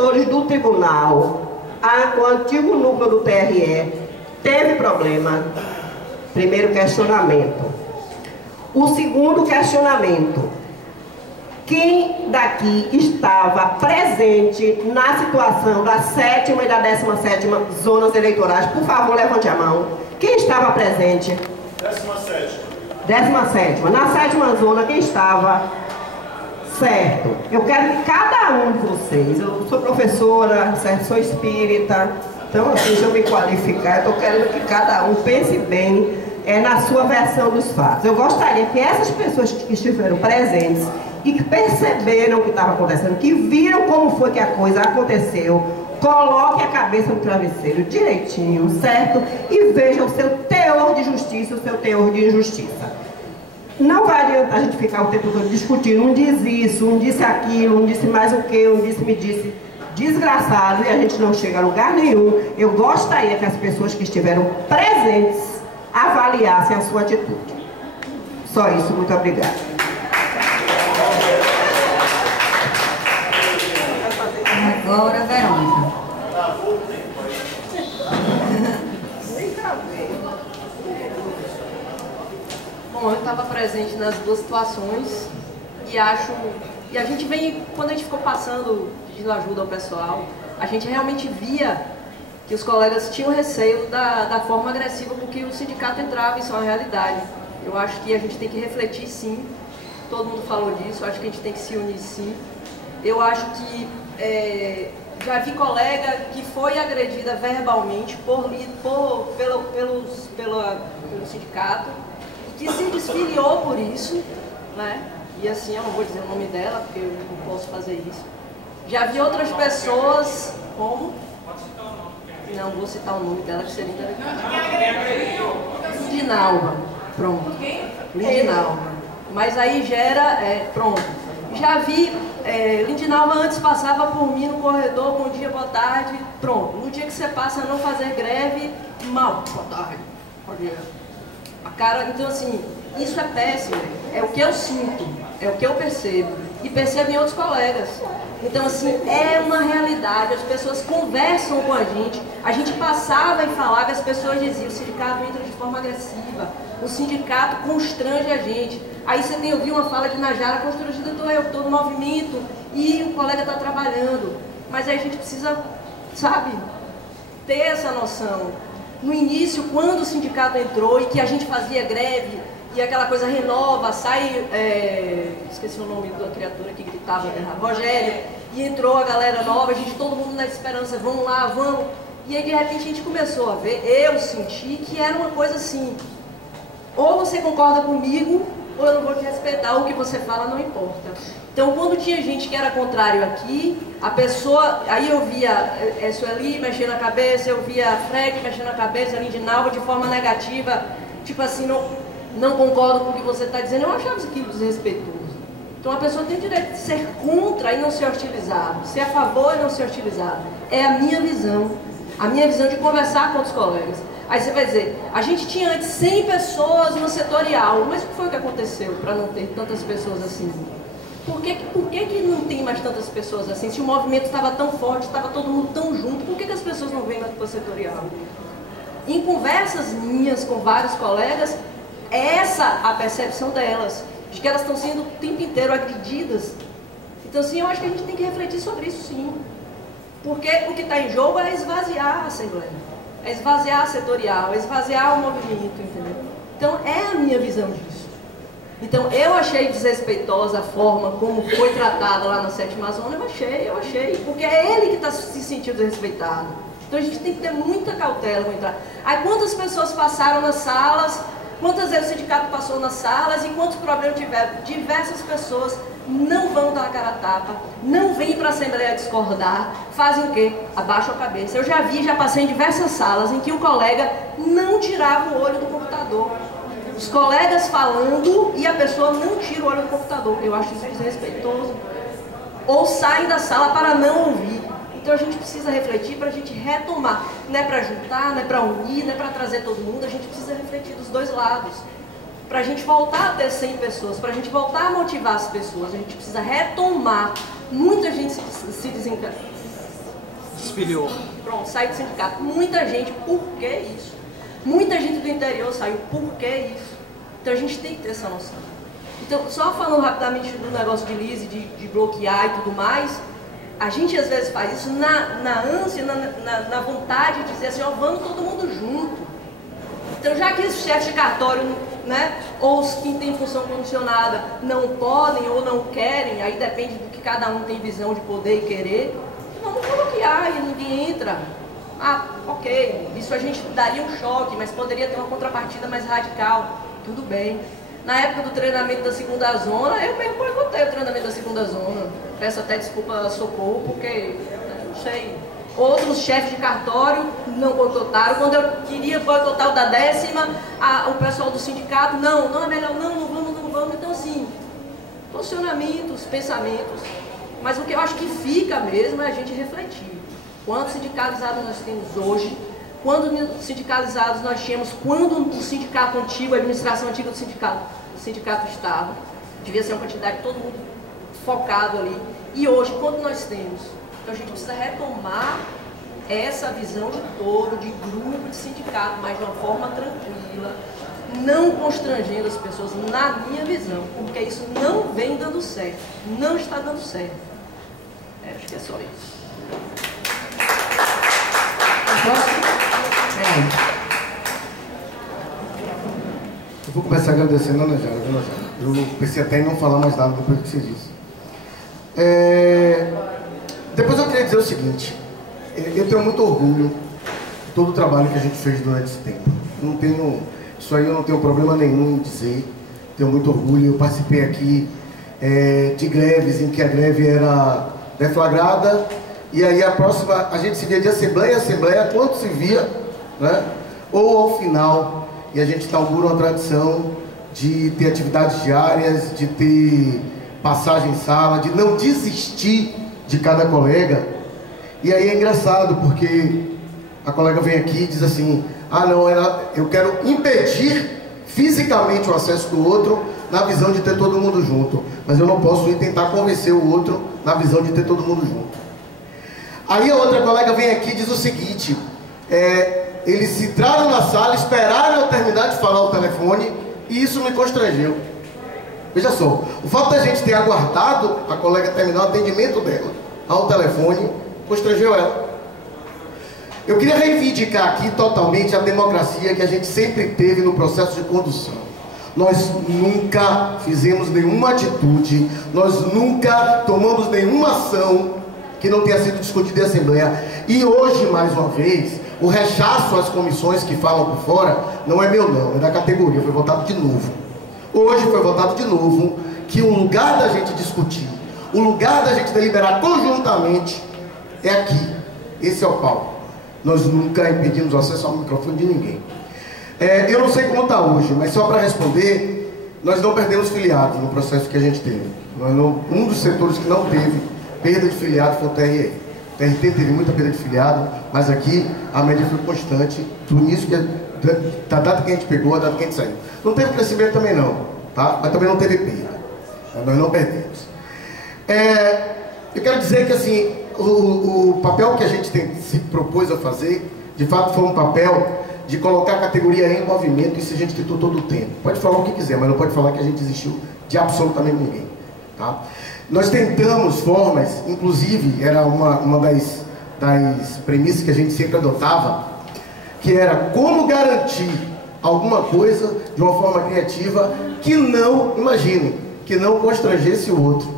setores do tribunal, o antigo núcleo do TRE teve problema. Primeiro questionamento. O segundo questionamento: quem daqui estava presente na situação da 7ª e da 17ª zonas eleitorais? Por favor, levante a mão. Quem estava presente? 17ª. Na 7ª zona, quem estava? Certo. Eu quero que cada um de vocês, eu sou professora, certo? Sou espírita, então assim, se eu me qualificar, eu estou querendo que cada um pense bem na sua versão dos fatos. Eu gostaria que essas pessoas que estiveram presentes e que perceberam o que estava acontecendo, que viram como foi que a coisa aconteceu, coloque a cabeça no travesseiro direitinho, certo? E vejam o seu teor de justiça, o seu teor de injustiça. Não vai adiantar a gente ficar o tempo todo discutindo, um diz isso, um disse aquilo, um disse mais o que, um disse me disse, desgraçado, e a gente não chega a lugar nenhum. Eu gostaria que as pessoas que estiveram presentes avaliassem a sua atitude. Só isso, muito obrigada. Agora, Verônica. Bom, eu estava presente nas duas situações e a gente vem, quando a gente ficou passando, pedindo ajuda ao pessoal, a gente realmente via que os colegas tinham receio da forma agressiva com que o sindicato entrava, isso é uma realidade. Eu acho que a gente tem que refletir sim, todo mundo falou disso, eu acho que a gente tem que se unir sim. Eu acho que já vi colega que foi agredida verbalmente pelo sindicato, que se desfiliou por isso, né? E assim, eu não vou dizer o nome dela, porque eu não posso fazer isso. Já vi outras pessoas, como? Não vou citar o nome dela, que seria Lindinalva, pronto. Lindinalva. Mas aí gera, pronto. Já vi, Lindinalva antes passava por mim no corredor, bom dia, boa tarde, pronto. No dia que você passa a não fazer greve, mal, boa tarde, bom dia. A cara, então assim, isso é péssimo, é o que eu sinto, é o que eu percebo, e percebo em outros colegas. Então assim, é uma realidade, as pessoas conversam com a gente passava e falava, as pessoas diziam, o sindicato entra de forma agressiva, o sindicato constrange a gente. Aí você tem ouvido uma fala de Najara, constrangida, eu estou no movimento, e o colega está trabalhando. Mas aí a gente precisa, sabe, ter essa noção. No início, quando o sindicato entrou e que a gente fazia greve, e aquela coisa renova, sai, esqueci o nome da criatura que gritava, Rogério, e entrou a galera nova, todo mundo na esperança, vamos lá, vamos. E aí de repente a gente começou a ver, eu senti que era uma coisa assim, ou você concorda comigo, ou eu não vou te respeitar, o que você fala não importa. Então quando tinha gente que era contrário aqui, a pessoa, aí eu via Sueli mexendo a cabeça, eu via Fred mexendo a cabeça, a Lindinalva de forma negativa, tipo assim, não concordo com o que você está dizendo, eu achava aquilo desrespeitoso. Então a pessoa tem direito de ser contra e não ser hostilizado, ser a favor e não ser hostilizado. É a minha visão de conversar com os colegas. Aí você vai dizer, a gente tinha antes 100 pessoas no setorial, mas o que foi que aconteceu para não ter tantas pessoas assim? Por que não tem mais tantas pessoas assim? Se o movimento estava tão forte, estava todo mundo tão junto, por que as pessoas não vêm mais para o setorial? Em conversas minhas com vários colegas, essa a percepção delas, de que elas estão sendo o tempo inteiro agredidas. Então assim, eu acho que a gente tem que refletir sobre isso sim. Porque o que está em jogo é esvaziar a Assembleia, é esvaziar a setorial, é esvaziar o movimento, entendeu? Então é a minha visão disso. Então eu achei desrespeitosa a forma como foi tratada lá na 7ª zona, eu achei, porque é ele que está se sentindo desrespeitado. Então a gente tem que ter muita cautela para entrar. Aí quantas pessoas passaram nas salas, quantas vezes o sindicato passou nas salas e quantos problemas tiveram? Diversas pessoas não vão dar a cara a tapa, não vêm para a Assembleia discordar, fazem o quê? Abaixam a cabeça. Eu já passei em diversas salas em que o colega não tirava o olho do computador. Os colegas falando e a pessoa não tira o olho do computador. Eu acho isso desrespeitoso. Ou saem da sala para não ouvir. Então a gente precisa refletir para a gente retomar. Não é para juntar, não é para unir, não é para trazer todo mundo. A gente precisa refletir dos dois lados. Para a gente voltar a ter 100 pessoas, para a gente voltar a motivar as pessoas, a gente precisa retomar. Muita gente se Desfiliou. Pronto, saiu do sindicato. Muita gente, por que isso? Muita gente do interior saiu, por que isso? Então a gente tem que ter essa noção. Então, só falando rapidamente do negócio de Lise, de bloquear e tudo mais, a gente às vezes faz isso na ânsia, na vontade de dizer assim, ó, vamos todo mundo junto. Então, já que os chefes de cartório, né, ou os que têm função condicionada não podem ou não querem, aí depende do que cada um tem visão de poder e querer, vamos bloquear e ninguém entra. Ah, ok, isso a gente daria um choque, mas poderia ter uma contrapartida mais radical, tudo bem. Na época do treinamento da segunda zona, eu mesmo boicotei o treinamento da segunda zona. Peço até desculpa a Socorro, porque, não sei, outros chefes de cartório não boicotaram. Quando eu queria boicotar o da 10ª, o pessoal do sindicato, não é melhor, não vamos. Então, assim, posicionamentos, pensamentos. Mas o que eu acho que fica mesmo é a gente refletir. Quantos sindicalizados nós temos hoje? Quantos sindicalizados nós tínhamos quando o sindicato antigo, a administração antiga do sindicato estava? Devia ser uma quantidade de todo mundo focado ali. E hoje, quanto nós temos? Então a gente precisa retomar essa visão de todo, de grupo de sindicato, mas de uma forma tranquila, não constrangendo as pessoas, na minha visão, porque isso não vem dando certo, não está dando certo. Acho que é só isso. Eu vou começar agradecendo a Ana Jara, viu, Ana Jara? Eu pensei até em não falar mais nada depois do que você disse. Depois eu queria dizer o seguinte, eu tenho muito orgulho de todo o trabalho que a gente fez durante esse tempo. Isso aí eu não tenho problema nenhum em dizer, tenho muito orgulho. Eu participei aqui de greves em que a greve era deflagrada, e aí a gente se via de assembleia em assembleia, quando se via, né? Ou ao final, e a gente inaugura uma tradição de ter atividades diárias, de ter passagem em sala, de não desistir de cada colega. E aí é engraçado, porque a colega vem aqui e diz assim, eu quero impedir fisicamente o acesso do outro na visão de ter todo mundo junto, mas eu não posso ir tentar convencer o outro na visão de ter todo mundo junto. Aí a outra colega vem aqui e diz o seguinte, eles entraram na sala, esperaram eu terminar de falar o telefone, e isso me constrangeu. Veja só, o fato da gente ter aguardado a colega terminar o atendimento dela ao telefone, constrangeu ela. Eu queria reivindicar aqui totalmente a democracia que a gente sempre teve no processo de condução. Nós nunca fizemos nenhuma atitude, nós nunca tomamos nenhuma ação que não tenha sido discutida em Assembleia. E hoje, mais uma vez, o rechaço às comissões que falam por fora não é meu não, é da categoria, foi votado de novo. Hoje foi votado de novo que o lugar da gente discutir, o lugar da gente deliberar conjuntamente é aqui. Esse é o palco. Nós nunca impedimos o acesso ao microfone de ninguém. Eu não sei como está hoje, mas só para responder, nós não perdemos filiados no processo que a gente teve. Um dos setores que não teve perda de filiado foi o TRE. O TRT teve muita perda de filiado, mas aqui a média foi constante, do início, da data que a gente pegou, a data que a gente saiu. Não teve crescimento também não, tá? Mas também não teve perda. Nós não perdemos. Eu quero dizer que assim, o papel que a gente se propôs a fazer, de fato foi um papel de colocar a categoria em movimento, e isso a gente tentou todo o tempo. Pode falar o que quiser, mas não pode falar que a gente desistiu de absolutamente ninguém. Tá? Nós tentamos formas, inclusive era uma das premissas que a gente sempre adotava, que era como garantir alguma coisa de uma forma criativa que não, imaginem, que não constrangesse o outro.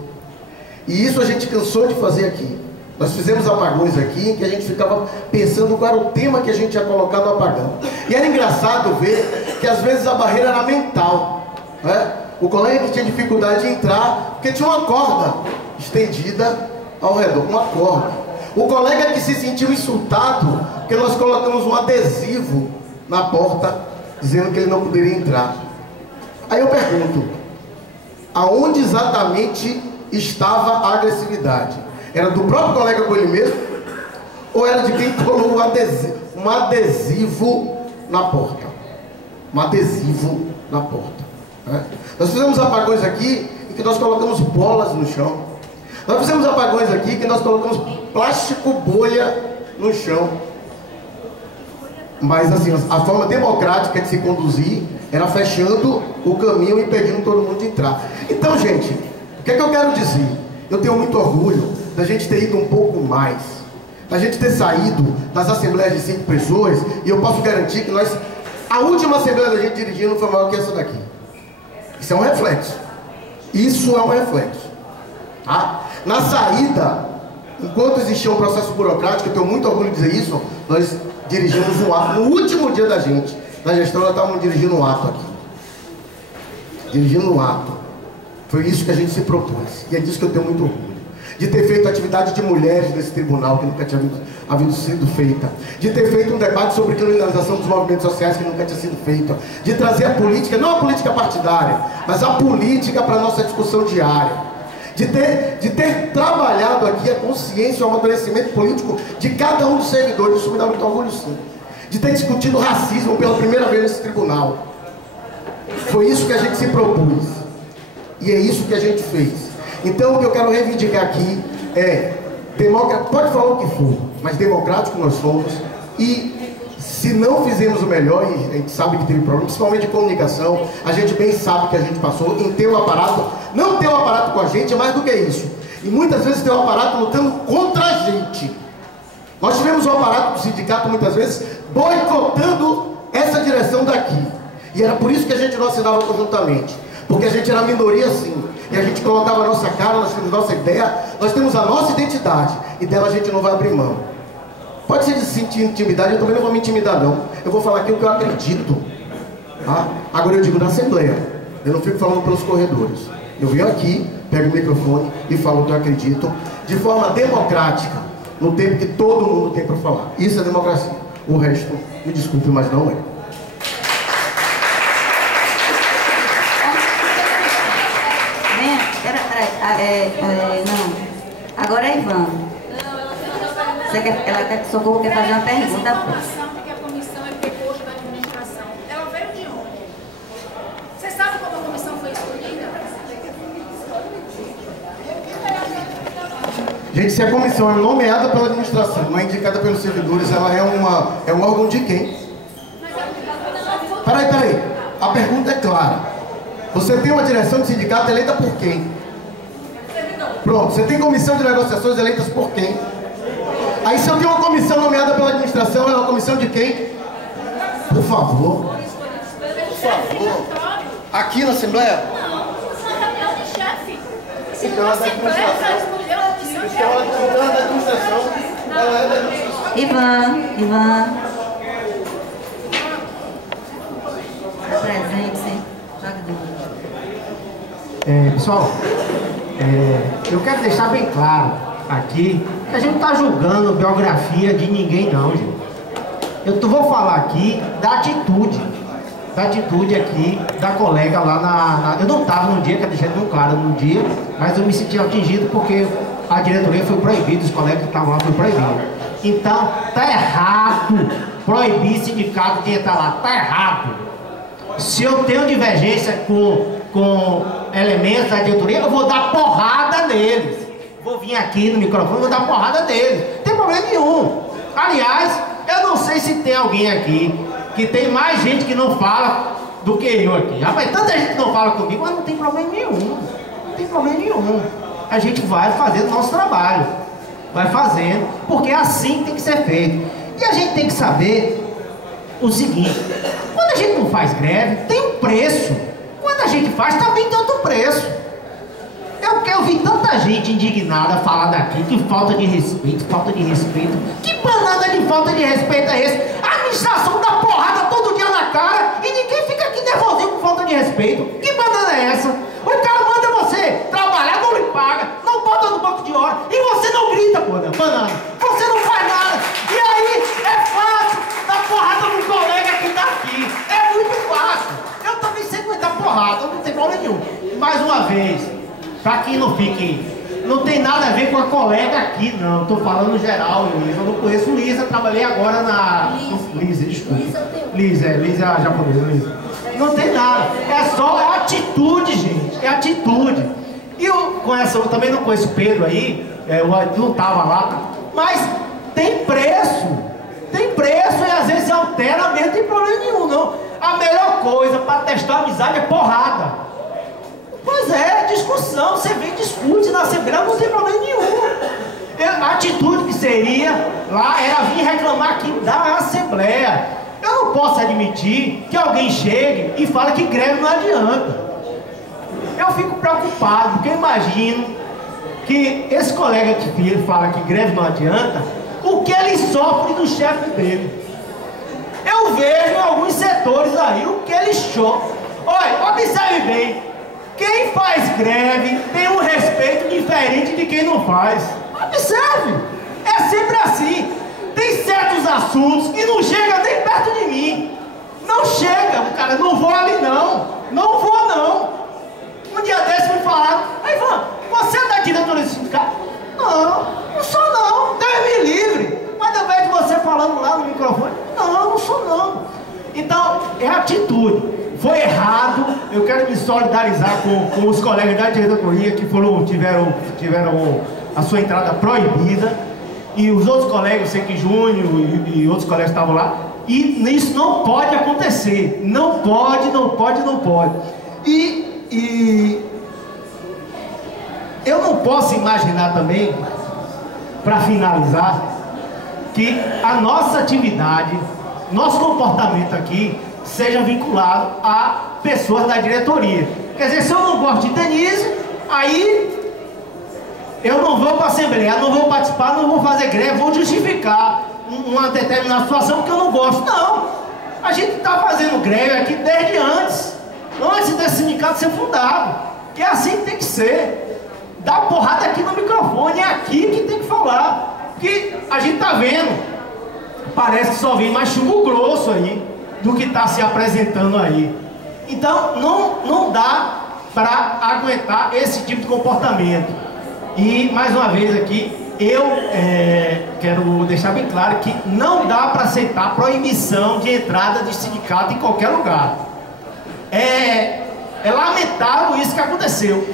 E isso a gente cansou de fazer aqui. Nós fizemos apagões aqui em que a gente ficava pensando qual era o tema que a gente ia colocar no apagão. E era engraçado ver que às vezes a barreira era mental, né? O colega que tinha dificuldade de entrar, porque tinha uma corda estendida ao redor, uma corda. O colega que se sentiu insultado, porque nós colocamos um adesivo na porta, dizendo que ele não poderia entrar. Aí eu pergunto, aonde exatamente estava a agressividade? Era do próprio colega com ele mesmo? Ou era de quem colocou um adesivo na porta? Um adesivo na porta. Né? Nós fizemos apagões aqui em que nós colocamos bolas no chão. Nós fizemos apagões aqui em que nós colocamos plástico bolha no chão. Mas assim, a forma democrática de se conduzir era fechando o caminho e impedindo todo mundo de entrar. Então, gente, o que é que eu quero dizer? Eu tenho muito orgulho da gente ter ido um pouco mais, da gente ter saído das assembleias de 5 pessoas, e eu posso garantir que a última assembleia da gente dirigindo foi maior que essa daqui. Isso é um reflexo. Isso é um reflexo. Tá? Na saída, enquanto existia um processo burocrático, eu tenho muito orgulho de dizer isso, nós dirigimos um ato. No último dia da gente, na gestão, nós estávamos dirigindo um ato aqui. Dirigindo um ato. Foi isso que a gente se propôs. E é disso que eu tenho muito orgulho. De ter feito atividade de mulheres nesse tribunal, que nunca tinha havido sido feita. De ter feito um debate sobre criminalização dos movimentos sociais, que nunca tinha sido feito. De trazer a política, não a política partidária, mas a política para a nossa discussão diária. De ter trabalhado aqui a consciência e o amadurecimento político de cada um dos servidores. Isso me dá muito orgulho, sim. De ter discutido racismo pela primeira vez nesse tribunal. Foi isso que a gente se propôs. E é isso que a gente fez. Então, o que eu quero reivindicar aqui é pode falar o que for, mas democrático nós somos. E se não fizemos o melhor, e a gente sabe que teve problema, principalmente de comunicação, a gente bem sabe que a gente passou em ter o aparato, não ter o aparato com a gente, é mais do que isso. E muitas vezes ter o aparato lutando contra a gente. Nós tivemos o aparato do sindicato muitas vezes boicotando essa direção daqui. E era por isso que a gente não assinava conjuntamente. Porque a gente era minoria sim. E a gente colocava a nossa cara, nós temos nossa ideia, nós temos a nossa identidade. E dela a gente não vai abrir mão. Pode ser de sentir intimidade, eu também não vou me intimidar não. Eu vou falar aqui o que eu acredito. Tá? Agora eu digo na Assembleia. Eu não fico falando pelos corredores. Eu venho aqui, pego o microfone e falo o que eu acredito. De forma democrática. No tempo que todo mundo tem para falar. Isso é democracia. O resto, me desculpe, mas não é. Não. Agora é Ivan. Ela quer Socorro quer fazer uma pergunta. A informação de que a comissão é preposto da administração, ela veio de onde? Você sabe como a comissão foi escolhida? Gente, se a comissão é nomeada pela administração, não é indicada pelos servidores, ela é um órgão de quem? Peraí. A pergunta é clara. Você tem uma direção de sindicato eleita por quem? Pronto, você tem comissão de negociações eleitas por quem? Aí se eu tenho uma comissão nomeada pela administração, é uma comissão de quem? Por favor. Por favor. Aqui na Assembleia? Não, na reunião de chefe. Se Então, uma Assembleia já escolheu a comissão de Ela é da administração. Ela é da administração. Ivan. Apresente-se. Joga de novo. Pessoal, eu quero deixar bem claro aqui que a gente não está julgando biografia de ninguém não, gente. Eu vou falar aqui da atitude aqui da colega lá eu não estava no dia, quero deixar bem claro no dia, mas eu me senti atingido porque a diretoria foi proibida, os colegas que estavam lá foi proibido. Então, tá errado proibir sindicato de entrar lá, tá errado. Se eu tenho divergência com elementos da diretoria, eu vou dar porrada neles. Vou vir aqui no microfone e vou dar porrada neles. Não tem problema nenhum. Aliás, eu não sei se tem alguém aqui que tem mais gente que não fala do que eu aqui. Rapaz, tanta gente que não fala comigo, mas não tem problema nenhum. Não tem problema nenhum. A gente vai fazendo o nosso trabalho. Vai fazendo, porque assim tem que ser feito. E a gente tem que saber o seguinte: quando a gente não faz greve, tem um preço. Quando a gente faz, também tem outro preço. Eu vi tanta gente indignada falar daqui que falta de respeito. Que banana de falta de respeito é esse? A administração dá porrada todo dia na cara e ninguém fica aqui nervosinho com falta de respeito. Que banana é essa? O cara manda você trabalhar, não lhe paga, não bota no banco de hora e você não grita, banana. Você não faz nada. E aí é fácil dar porrada no colega que tá aqui. É muito fácil. Eu também sei aguentar porrada, não tem problema nenhum. Mais uma vez, para que não fique, não tem nada a ver com a colega aqui, não. Estou falando geral, Luísa. Eu não conheço Luísa, trabalhei agora na. Lisa, desculpa. Lisa é a japonesa, Lisa. Não tem nada. É só atitude, gente. É atitude. E eu também não conheço o Pedro aí, eu não estava lá. Mas tem preço e às vezes altera mesmo, não tem problema nenhum não. A melhor coisa para testar a amizade é porrada. Pois é, discussão, você vem e discute na Assembleia, não tem problema nenhum. A atitude que seria lá era vir reclamar aqui da Assembleia. Eu não posso admitir que alguém chegue e fale que greve não adianta. Eu fico preocupado, porque eu imagino que esse colega que fala que greve não adianta, o que ele sofre do chefe dele. Eu vejo em alguns setores aí o que ele sofre. Olha, observe bem, quem faz greve tem um respeito diferente de quem não faz. Observe, é sempre assim. Tem certos assuntos que não chegam nem perto de mim. Não chega, cara, não vou ali não. Não vou não. Um dia desse me falaram, aí Ivan, você é da diretoria do sindicato? Não sou não, Deus me livre. Mas eu vejo você falando lá no microfone, não sou não. Então, é atitude. Foi errado, eu quero me solidarizar com os colegas da diretoria que tiveram a sua entrada proibida. E os outros colegas, eu sei que Júnior e outros colegas estavam lá. E isso não pode acontecer. Não pode. E eu não posso imaginar também, para finalizar, que a nossa atividade, nosso comportamento aqui, seja vinculado a pessoas da diretoria. Quer dizer, se eu não gosto de Denise, aí eu não vou para a Assembleia, não vou participar, não vou fazer greve, vou justificar uma determinada situação porque eu não gosto. Não, a gente está fazendo greve aqui desde antes desse sindicato ser fundado, que é assim que tem que ser. Dá porrada aqui no microfone, é aqui que tem que falar, que a gente está vendo, parece que só vem mais chumbo grosso aí, do que está se apresentando aí. Então, não dá para aguentar esse tipo de comportamento. E, mais uma vez aqui, eu quero deixar bem claro que não dá para aceitar proibição de entrada de sindicato em qualquer lugar. É lamentável isso que aconteceu.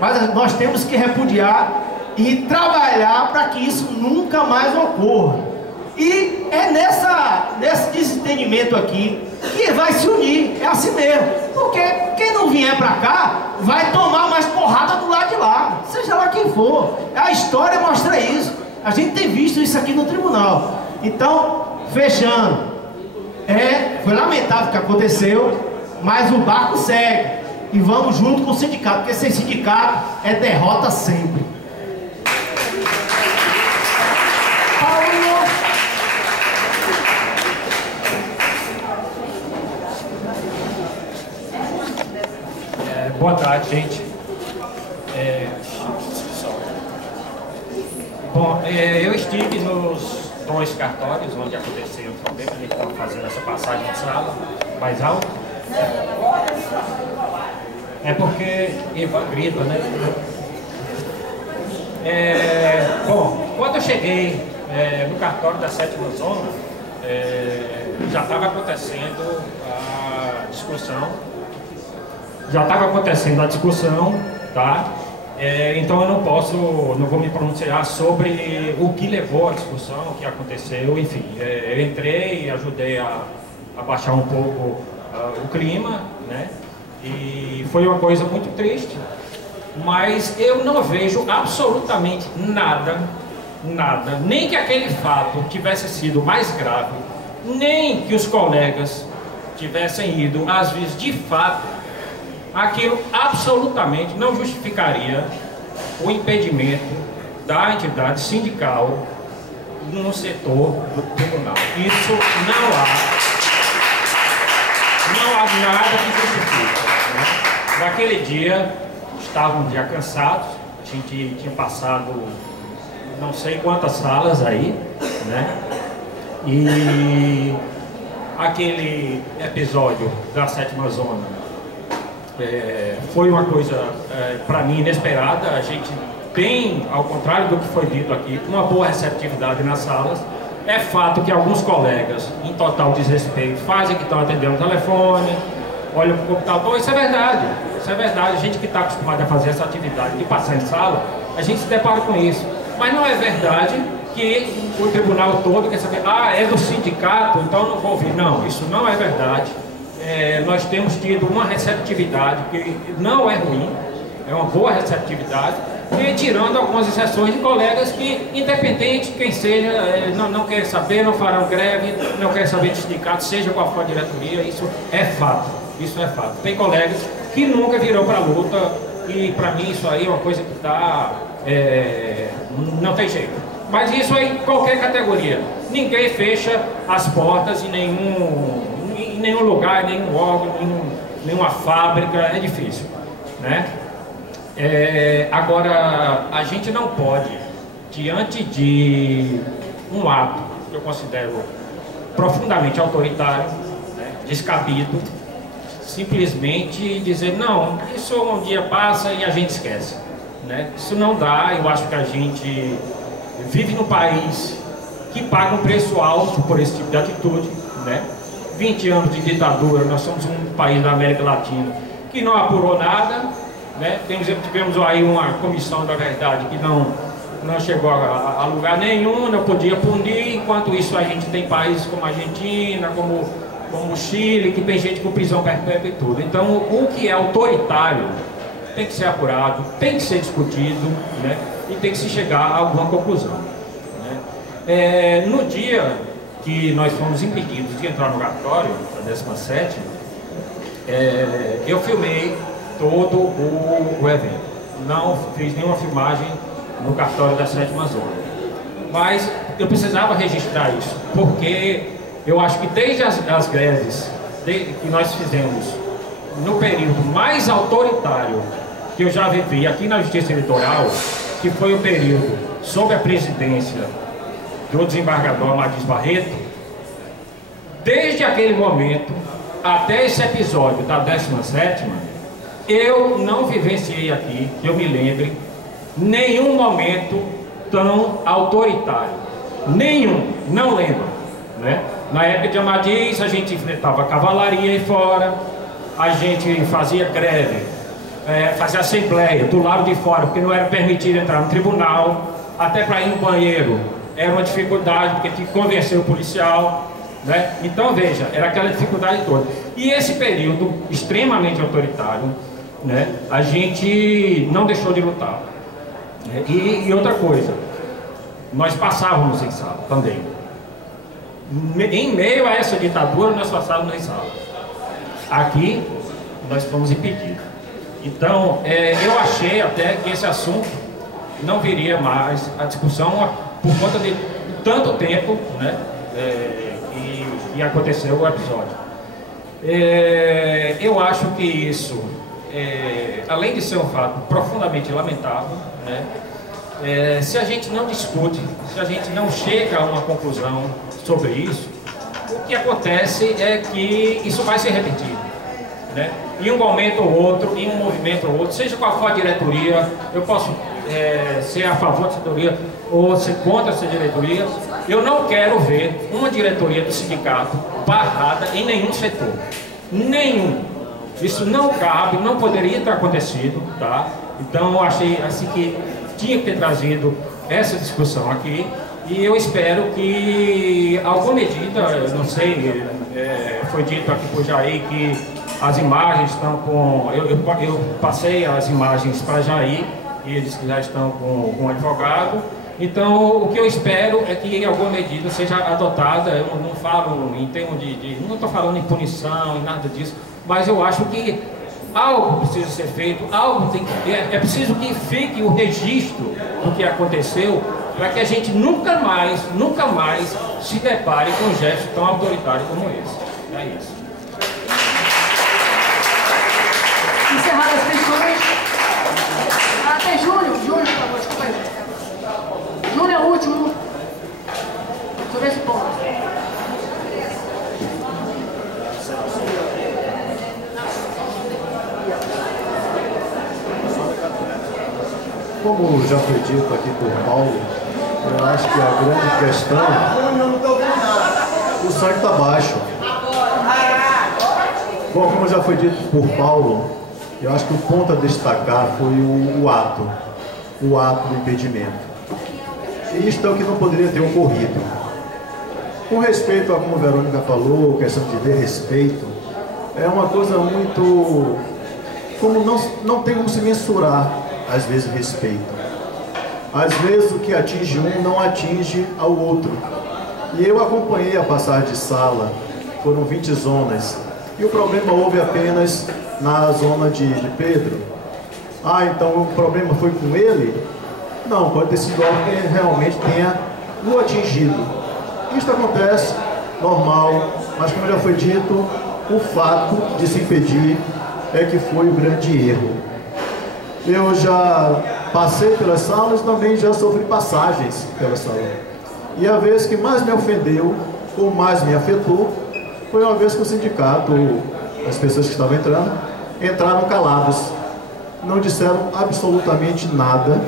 Mas nós temos que repudiar e trabalhar para que isso nunca mais ocorra. E é nesse desentendimento aqui que vai se unir, é assim mesmo. Porque quem não vier para cá vai tomar mais porrada do lado de lá, seja lá quem for. A história mostra isso. A gente tem visto isso aqui no tribunal. Então, fechando, foi lamentável o que aconteceu, mas o barco segue. E vamos junto com o sindicato, porque sem sindicato é derrota sempre. Boa tarde, gente. Bom, eu estive nos 2 cartórios onde aconteceu o problema. A gente estava fazendo essa passagem de sala mais alta. É porque Ivan grita, né? Bom, quando eu cheguei no cartório da 7ª Zona, já estava acontecendo a discussão. Tá? Então eu não vou me pronunciar sobre o que levou à discussão, o que aconteceu, enfim. Eu entrei e ajudei a baixar um pouco o clima, né? E foi uma coisa muito triste, mas eu não vejo absolutamente nada, nem que aquele fato tivesse sido mais grave, nem que os colegas tivessem ido, às vezes, de fato, aquilo absolutamente não justificaria o impedimento da entidade sindical no setor do tribunal. Isso não há nada que justifique, né? Naquele dia, estávamos já cansados, a gente tinha passado não sei quantas salas aí, né? E aquele episódio da 7ª Zona foi uma coisa, para mim, inesperada. A gente tem, ao contrário do que foi dito aqui, uma boa receptividade nas salas. É fato que alguns colegas, em total desrespeito, fazem que estão atendendo o telefone, olham para o computador. Isso é verdade. A gente que está acostumado a fazer essa atividade de passar em sala, a gente se depara com isso. Mas não é verdade que o tribunal todo quer saber, é do sindicato, então não vou ouvir. Não, isso não é verdade. Nós temos tido uma receptividade que não é ruim, é uma boa receptividade, e tirando algumas exceções de colegas que, independente de quem seja, não quer saber, não farão greve, não quer saber de sindicato, seja qual for a diretoria, isso é fato. Isso é fato. Tem colegas que nunca virou para a luta e para mim isso aí é uma coisa que está... não tem jeito. Mas isso aí em qualquer categoria. Ninguém fecha as portas em nenhum lugar, em nenhum órgão, em nenhuma fábrica, é difícil, né? Agora, a gente não pode, diante de um ato que eu considero profundamente autoritário, né, descabido, simplesmente dizer, não, isso um dia passa e a gente esquece, né? Isso não dá. Eu acho que a gente vive num país que paga um preço alto por esse tipo de atitude, né? 20 anos de ditadura, nós somos um país da América Latina que não apurou nada, né? Tivemos aí uma comissão da verdade que não chegou a lugar nenhum, não podia punir. Enquanto isso a gente tem países como a Argentina, como o Chile, que tem gente com prisão perpétua e tudo. Então o que é autoritário tem que ser apurado, tem que ser discutido, né? E tem que se chegar a alguma conclusão, né? No dia que nós fomos impedidos de entrar no cartório, a 17ª, eu filmei todo o evento. Não fiz nenhuma filmagem no cartório da 7ª Zona. Mas eu precisava registrar isso, porque eu acho que desde as greves que nós fizemos no período mais autoritário que eu já vivi aqui na Justiça Eleitoral, que foi o período sob a presidência do desembargador Amadis Barreto, desde aquele momento até esse episódio da 17ª, eu não vivenciei aqui, que eu me lembre, nenhum momento tão autoritário. Nenhum, não lembro, né? Na época de Amadis, a gente enfrentava cavalaria aí fora, a gente fazia greve, fazia assembleia do lado de fora, porque não era permitido entrar no tribunal, até para ir no banheiro era uma dificuldade, porque tinha que convencer o policial, né? Então veja, era aquela dificuldade toda. E esse período extremamente autoritário, né, a gente não deixou de lutar. E outra coisa, nós passávamos em sala também. Em meio a essa ditadura, nós passávamos em sala. Aqui, nós fomos impedidos. Então, eu achei até que esse assunto não viria mais à discussão por conta de tanto tempo, né, e aconteceu o episódio. Eu acho que isso, além de ser um fato profundamente lamentável, né, se a gente não discute, se a gente não chega a uma conclusão sobre isso, o que acontece é que isso vai ser repetido, né? Em um momento ou outro, em um movimento ou outro, seja qual for a diretoria, eu posso ser a favor da diretoria ou ser contra essa diretoria. Eu não quero ver uma diretoria do sindicato barrada em nenhum setor, nenhum. Isso não cabe, não poderia ter acontecido, tá? Então eu achei assim que tinha que ter trazido essa discussão aqui, e eu espero que alguma medida, eu não sei, foi dito aqui por Jair que as imagens estão com... Eu passei as imagens para Jair e eles já estão com um advogado. Então o que eu espero é que alguma medida seja adotada. Eu não falo em termos não estou falando em punição e nada disso, mas eu acho que algo precisa ser feito, é preciso que fique o registro do que aconteceu, para que a gente nunca mais se depare com um gesto tão autoritário como esse. É isso. Encerradas as questões. Até Júnior, por favor, desculpa aí. Júnior é o último sobre esse ponto. Como já foi dito aqui por Paulo, eu acho que a grande questão, o sangue está baixo. Bom, como já foi dito por Paulo, eu acho que o ponto a destacar foi o ato do impedimento. E isto é o que não poderia ter ocorrido. Com respeito a como a Verônica falou, questão de ter respeito, é uma coisa muito... como não tem como se mensurar, às vezes, respeito. Às vezes o que atinge um não atinge ao outro. E eu acompanhei a passagem de sala, foram 20 zonas, e o problema houve apenas na zona de Pedro. Ah, então o problema foi com ele? Não, pode ter sido algo que realmente tenha o atingido. Isto acontece, normal, mas como já foi dito, o fato de se impedir é que foi o grande erro. Eu já passei pelas salas, também já sofri passagens pela sala. E a vez que mais me ofendeu, ou mais me afetou, foi uma vez que o sindicato, as pessoas que estavam entrando, entraram calados. Não disseram absolutamente nada,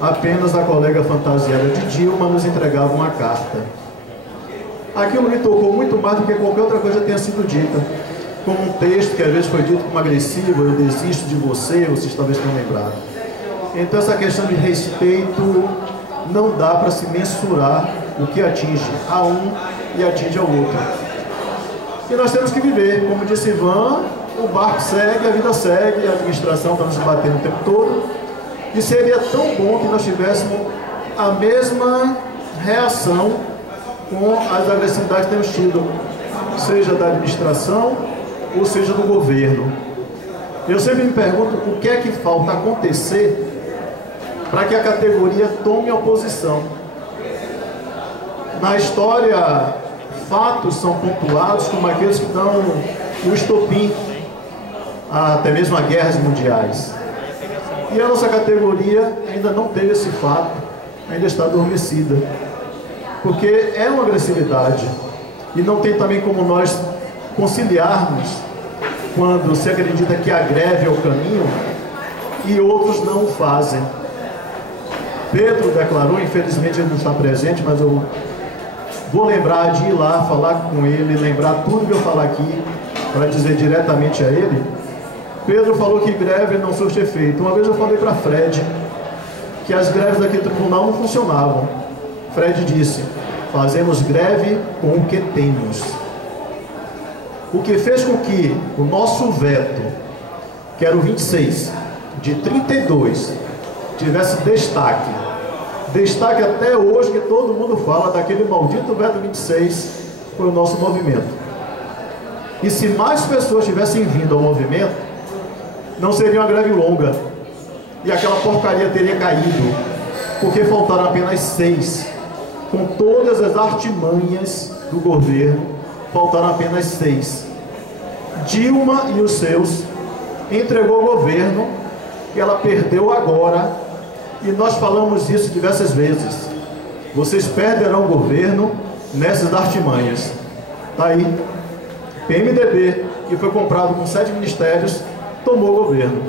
apenas a colega fantasiada de Dilma nos entregava uma carta. Aquilo me tocou muito mais do que qualquer outra coisa tenha sido dita. Como um texto que às vezes foi dito como agressivo, eu desisto de você, vocês talvez tenham lembrado. Então essa questão de respeito não dá para se mensurar o que atinge a um e atinge ao outro. E nós temos que viver, como disse Ivan, o barco segue, a vida segue, a administração está nos batendo o tempo todo. E seria tão bom que nós tivéssemos a mesma reação com as agressividades que temos tido, seja da administração ou seja do governo. Eu sempre me pergunto o que é que falta acontecer para que a categoria tome a posição. Na história, fatos são pontuados como aqueles que dão o estopim, até mesmo a guerras mundiais. E a nossa categoria ainda não teve esse fato, ainda está adormecida. Porque é uma agressividade. E não tem também como nós conciliarmos quando se acredita que a greve é o caminho e outros não o fazem. Pedro declarou, infelizmente ele não está presente, mas eu vou lembrar de ir lá, falar com ele, lembrar tudo que eu falar aqui, para dizer diretamente a ele. Pedro falou que greve não surte efeito. Uma vez eu falei para Fred que as greves daqui do tribunal não funcionavam. Fred disse: fazemos greve com o que temos. O que fez com que o nosso veto, que era o 26, de 32, tivesse destaque. Destaque até hoje, que todo mundo fala daquele maldito veto 26, foi o nosso movimento. E se mais pessoas tivessem vindo ao movimento, não seria uma greve longa. E aquela porcaria teria caído, porque faltaram apenas 6. Com todas as artimanhas do governo, faltaram apenas 6. Dilma e os seus entregou o governo, que ela perdeu agora, e nós falamos isso diversas vezes. Vocês perderão o governo nessas artimanhas. Está aí. PMDB, que foi comprado com 7 ministérios, tomou o governo.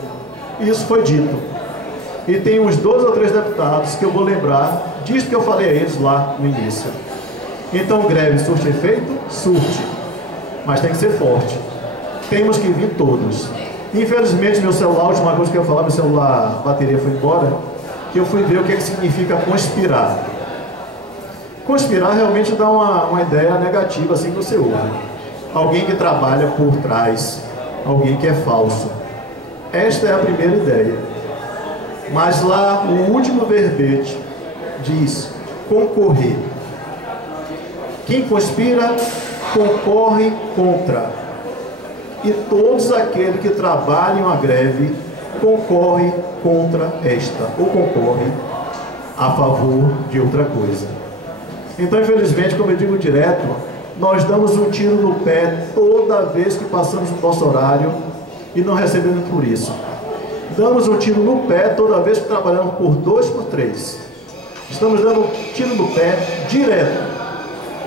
Isso foi dito. E tem uns 2 ou 3 deputados que eu vou lembrar disso que eu falei a eles lá no início. Então, greve surte efeito? Surte. Mas tem que ser forte. Temos que vir todos. Infelizmente, meu celular, a última coisa que eu ia falar, meu celular, a bateria foi embora, que eu fui ver o que significa conspirar. Conspirar realmente dá uma ideia negativa, assim que você ouve. Alguém que trabalha por trás, alguém que é falso. Esta é a primeira ideia. Mas lá, o último verbete diz concorrer. Quem conspira, concorre contra. E todos aqueles que trabalham a greve concorrem contra esta, ou concorrem a favor de outra coisa. Então, infelizmente, como eu digo direto, nós damos um tiro no pé toda vez que passamos o nosso horário e não recebemos por isso. Damos um tiro no pé toda vez que trabalhamos por 2 por 3. Estamos dando um tiro no pé direto.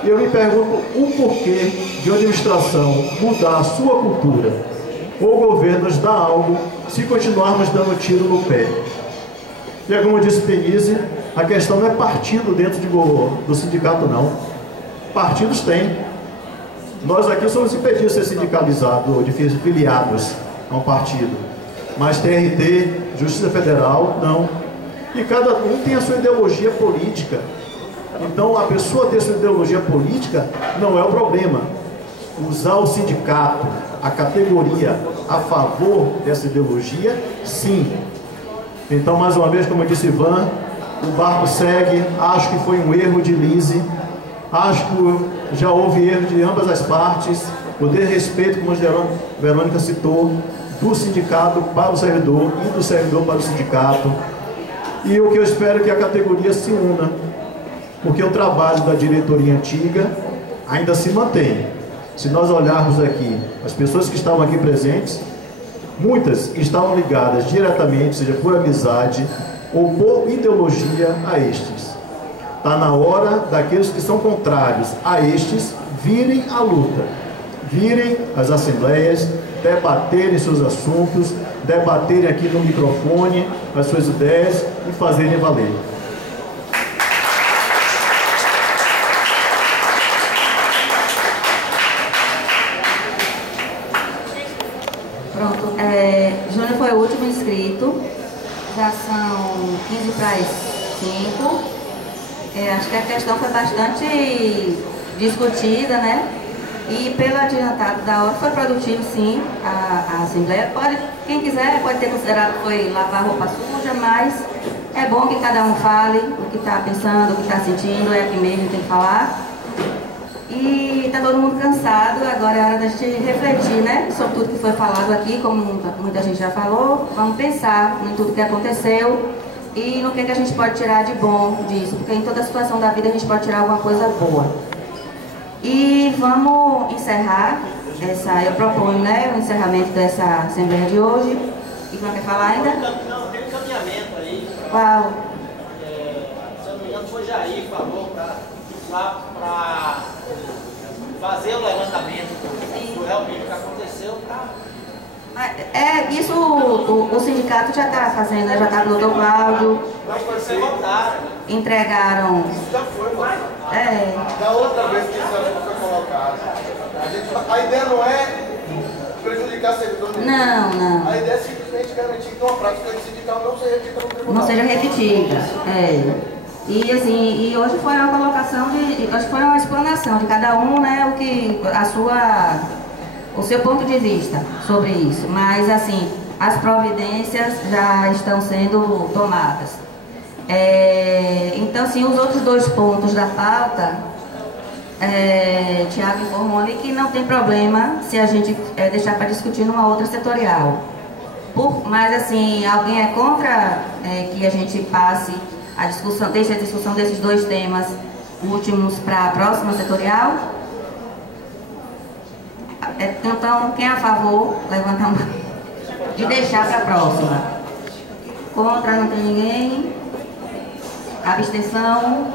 E eu me pergunto o porquê de uma administração mudar a sua cultura ou o governo nos dar algo se continuarmos dando tiro no pé. E como disse Denise, a questão não é partido dentro do sindicato, não. Partidos têm. Nós aqui somos impedidos de ser sindicalizados ou de filiados a um partido. Mas TRT, Justiça Federal, não. E cada um tem a sua ideologia política. Então, a pessoa ter sua ideologia política não é o problema. Usar o sindicato, a categoria, a favor dessa ideologia, sim. Então, mais uma vez, como eu disse Ivan, o barco segue. Acho que foi um erro de Lise. Acho que já houve erro de ambas as partes. O desrespeito, como a Verônica citou, do sindicato para o servidor e do servidor para o sindicato. E o que eu espero é que a categoria se una, porque o trabalho da diretoria antiga ainda se mantém. Se nós olharmos aqui, as pessoas que estavam aqui presentes, muitas estavam ligadas diretamente, seja por amizade ou por ideologia, a estes. Está na hora daqueles que são contrários a estes virem à luta, virem às assembleias, debaterem seus assuntos, debaterem aqui no microfone as suas ideias e fazerem valer. Pronto, Júnior foi o último inscrito, já são 15 para as 5. Acho que a questão foi bastante discutida, né? E pelo adiantado da hora foi produtivo, sim, a Assembleia. Quem quiser pode ter considerado que foi lavar roupa suja, mas é bom que cada um fale o que está pensando, o que está sentindo, é aqui mesmo que tem que falar. E está todo mundo cansado, agora é hora da gente refletir, né, sobre tudo que foi falado aqui, como muita gente já falou. Vamos pensar em tudo que aconteceu e no que a gente pode tirar de bom disso, porque em toda situação da vida a gente pode tirar alguma coisa boa. E vamos encerrar eu proponho, né, o encerramento dessa Assembleia de hoje. E não quer falar ainda? Não, tem um caminhamento aí. Qual? Se eu não me engano, foi Jair que falou para fazer o levantamento do realmente que aconteceu. Isso o sindicato já está fazendo, né? Já está com o doutor Cláudio. Não foi ser votado. Entregaram. Isso já foi, mano. É. Da outra vez que isso foi colocado. A ideia não é prejudicar servidor nenhum. Não. A ideia é simplesmente garantir que uma prática sindical não seja repetida no tribunal. Não seja repetida. E assim, e hoje foi uma colocação hoje foi uma explanação de cada um, né, o seu ponto de vista sobre isso. Mas assim, as providências já estão sendo tomadas. Então, assim, os outros 2 pontos da pauta, Tiago informou ali que não tem problema se a gente deixar para discutir numa outra setorial. Mas assim, alguém é contra que a gente passe deixe a discussão desses 2 temas últimos para a próxima setorial? Então, quem é a favor, levanta a mão de deixar para a próxima. Contra, não tem ninguém. Abstenção.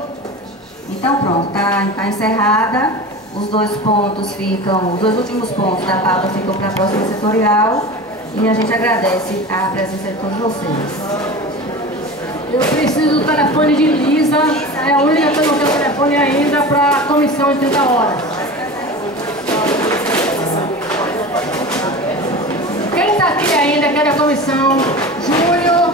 Então pronto, tá encerrada. Os 2 pontos ficam, os 2 últimos pontos da pauta ficam para a próxima setorial. E a gente agradece a presença de todos vocês. Eu preciso do telefone de Lisa, é a única que eu não tenho o telefone ainda para a comissão de 30 horas. Quem está aqui ainda, que é da comissão? Júnior.